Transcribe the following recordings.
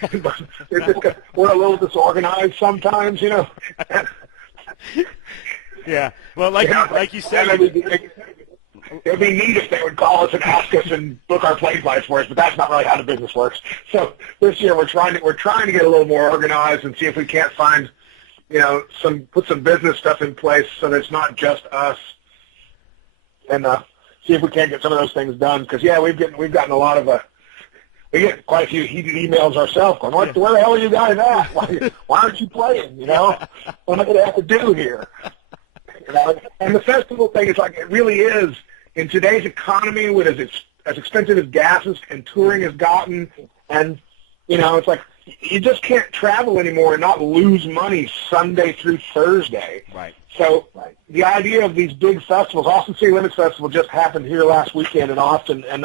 But we're a little disorganized sometimes, you know. Yeah. Well, like you said, it'd be neat if they would call us and ask us and book our play flights for us, but that's not really how the business works. So this year we're trying to get a little more organized and see if we can't find, you know, put some business stuff in place so that it's not just us, and see if we can't get some of those things done. Because we've gotten a lot of we get quite a few heated emails ourselves going, where the hell are you guys at? Why aren't you playing? You know, what am I going to have to do here? You know, and the festival thing is like, it really is, in today's economy, with as expensive as gas and touring has gotten, and, you know, it's like you just can't travel anymore and not lose money Sunday through Thursday. Right. So the idea of these big festivals, Austin City Limits Festival just happened here last weekend in Austin, and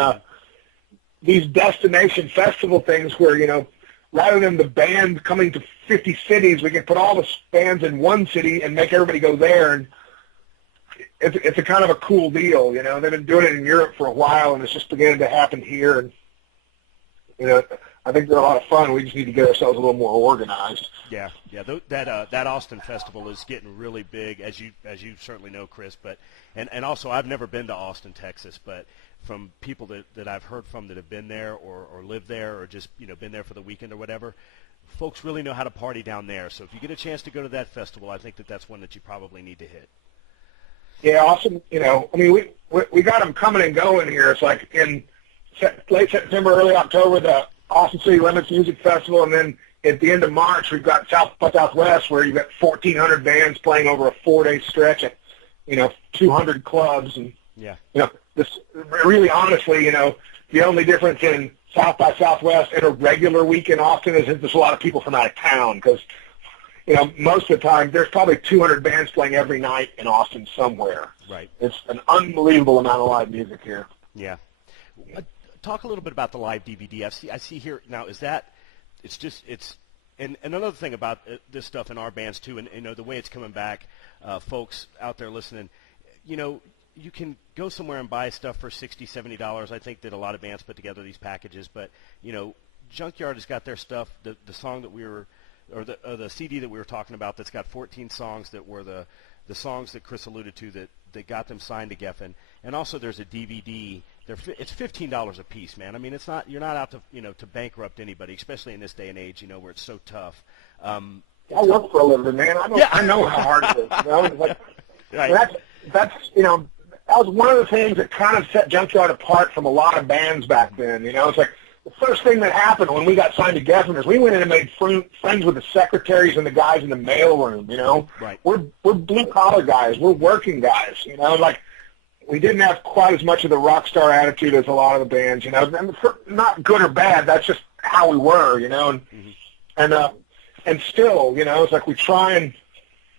these destination festival things where, you know, rather than the band coming to 50 cities, we can put all the bands in one city and make everybody go there, and it's a kind of a cool deal, you know. They've been doing it in Europe for a while, and it's just beginning to happen here. And, you know, I think they're a lot of fun. We just need to get ourselves a little more organized. Yeah. That Austin Festival is getting really big, as you certainly know, Chris. But and also, I've never been to Austin, Texas, but from people that I've heard from that have been there or live there or just, you know, been there for the weekend or whatever, folks really know how to party down there. So if you get a chance to go to that festival, I think that's one that you probably need to hit. Yeah, Austin, you know, I mean, we got them coming and going here. It's like in late September, early October, the Austin City Limits Music Festival, and then at the end of March, we've got South by Southwest, where you've got 1,400 bands playing over a 4-day stretch at, you know, 200 clubs. And, yeah, you know, this really, honestly, you know, the only difference in South by Southwest and a regular week in Austin is that there's a lot of people from out of town, because, you know, most of the time there's probably 200 bands playing every night in Austin somewhere. Right. It's an unbelievable amount of live music here. Yeah. Talk a little bit about the live DVD. I see here now. And another thing about this stuff in our bands too, and, you know, the way it's coming back, folks out there listening, you know, you can go somewhere and buy stuff for $60, $70. I think that a lot of bands put together these packages, but, you know, Junkyard has got their stuff. The song that we were, or the CD that we were talking about, that's got 14 songs that were the songs that Chris alluded to that got them signed to Geffen. And also there's a DVD. It's $15 a piece, man. I mean, you're not out to, you know, to bankrupt anybody, especially in this day and age, you know, where it's so tough. I work for a living, man. I know how hard it is. You know? It's like, right. That's you know, that was one of the things that kind of set Junkyard apart from a lot of bands back then. You know, it's like the first thing that happened when we got signed to Geffen is we went in and made friends with the secretaries and the guys in the mailroom. You know, right. We're blue collar guys. We're working guys. You know, like, we didn't have quite as much of the rock star attitude as a lot of the bands. You know, and not good or bad. That's just how we were. You know, and still, you know, it's like we try and,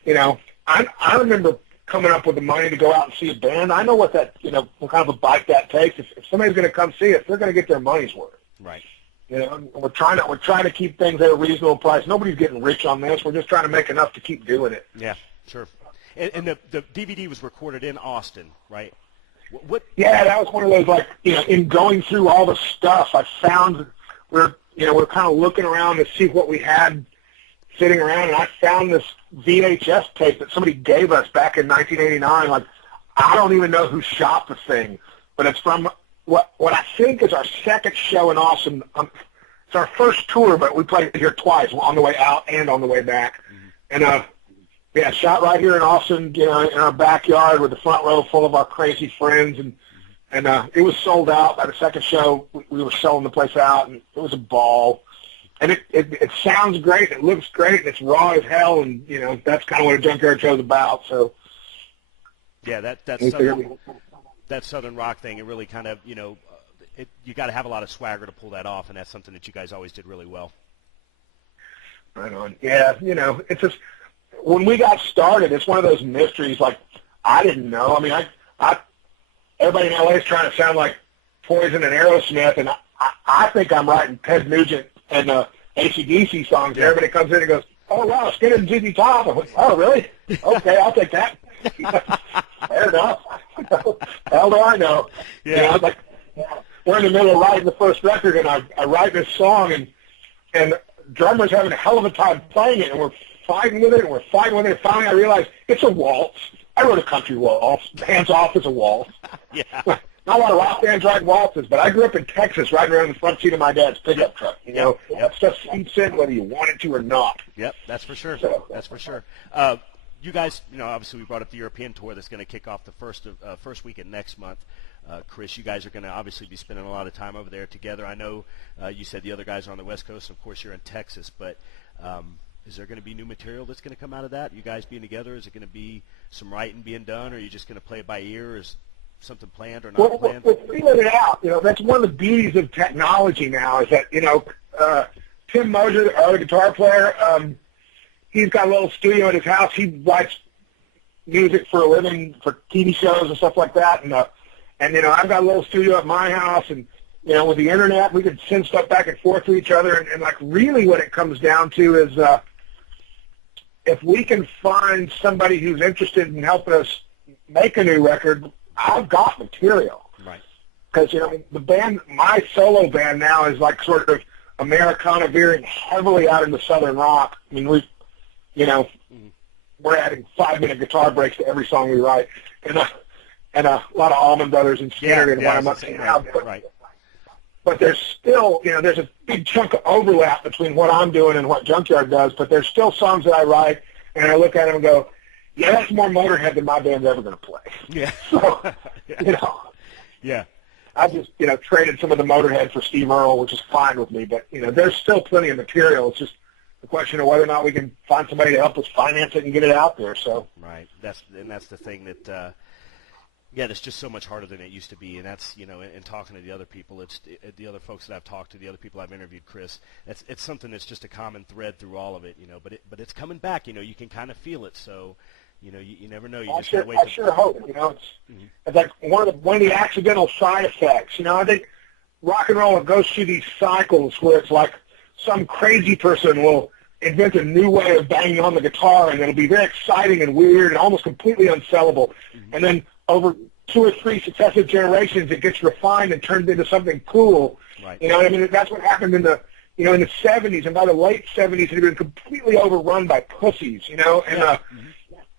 you know, I remember coming up with the money to go out and see a band. I know what that, you know, what kind of a bite that takes. If somebody's going to come see us, they're going to get their money's worth. Right. You know, we're trying to keep things at a reasonable price. Nobody's getting rich on this. We're just trying to make enough to keep doing it. Yeah, sure. And the DVD was recorded in Austin, right? What? Yeah, that was one of those, like, you know, in going through all the stuff, I found we're kind of looking around to see what we had sitting around, and I found this VHS tape that somebody gave us back in 1989. Like, I don't even know who shot the thing, but it's from what I think is our second show in Austin. It's our first tour, but we played here twice, on the way out and on the way back. Mm-hmm. And yeah, shot right here in Austin, you know, in our backyard with the front row full of our crazy friends, and it was sold out by the second show. We were selling the place out, and it was a ball. And it sounds great, it looks great, and it's raw as hell, and, you know, that's kind of what a Junkyard show's about. So yeah, that Southern rock thing, it really kind of, you know, you got to have a lot of swagger to pull that off, and that's something that you guys always did really well. Right on. Yeah, you know, it's just, when we got started, it's one of those mysteries. Like, I didn't know. I mean, I everybody in LA is trying to sound like Poison and Aerosmith, and I think I'm writing Ted Nugent and AC/DC songs. And everybody comes in and goes, "Oh wow, Skinner and ZZ Top." I'm like, "Oh really? Okay, I'll take that." Fair enough. Hell do I know? Yeah. You know, like, we're in the middle of writing the first record, and I write this song, and and drummer's having a hell of a time playing it, and we're fighting with it, and we're fighting with it, and finally I realized it's a waltz. I wrote a country waltz. Hands Off is a waltz. Yeah. Not a lot of rock bands ride waltzes, but I grew up in Texas riding around the front seat of my dad's pickup truck. You know, that stuff seeps in whether you want it to or not. Yep, that's for sure. That's for sure. You guys, you know, obviously we brought up the European tour that's going to kick off the first weekend next month. Chris, you guys are going to obviously be spending a lot of time over there together. I know you said the other guys are on the West Coast, and of course you're in Texas, but is there going to be new material that's going to come out of that? You guys being together, is it going to be some writing being done, or are you just going to play it by ear? Is something planned or not planned? We're feeling it out. You know, that's one of the beauties of technology now is that, you know, Tim Moser, our guitar player, he's got a little studio at his house. He writes music for a living for TV shows and stuff like that. And you know, I've got a little studio at my house, and you know, with the internet, we can send stuff back and forth to each other. And like, really, what it comes down to is if we can find somebody who's interested in helping us make a new record, I've got material. Right. Because you know, the band, my solo band now is like sort of Americana veering heavily out into Southern rock. I mean, we're adding 5-minute guitar breaks to every song we write, and a lot of Allman Brothers and Skinner and what I'm up to now. But there's still, you know, there's a big chunk of overlap between what I'm doing and what Junkyard does. But there's still songs that I write, and I look at them and go, yeah, that's more Motorhead than my band's ever going to play. Yeah. So, you know. Yeah. I just, you know, traded some of the Motorhead for Steve Earle, which is fine with me. But, you know, there's still plenty of material. It's just the question of whether or not we can find somebody to help us finance it and get it out there. So. Right. That's the thing that, that's just so much harder than it used to be. And that's, you know, in talking to the other people, the other folks that I've talked to, the other people I've interviewed, Chris, it's something that's just a common thread through all of it, you know, but it's coming back, you know, you can kind of feel it. So, you know, you never know. You just gotta wait. I sure hope. You know, it's like one of the accidental side effects. You know, I think rock and roll goes through these cycles where it's like some crazy person will invent a new way of banging on the guitar, and it'll be very exciting and weird and almost completely unsellable. And then over 2 or 3 successive generations, it gets refined and turned into something cool. Right. You know what I mean? That's what happened in the 70s, and by the late 70s, it had been completely overrun by pussies. You know,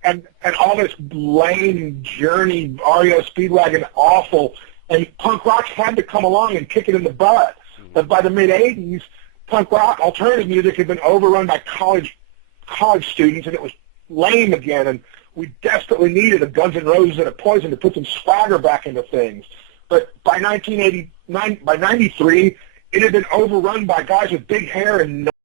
and all this lame Journey, REO Speedwagon, awful, and punk rock had to come along and kick it in the butt. But by the mid '80s, punk rock, alternative music had been overrun by college students, and it was lame again. And we desperately needed a Guns N' Roses and a Poison to put some swagger back into things. But by 1989, by '93, it had been overrun by guys with big hair and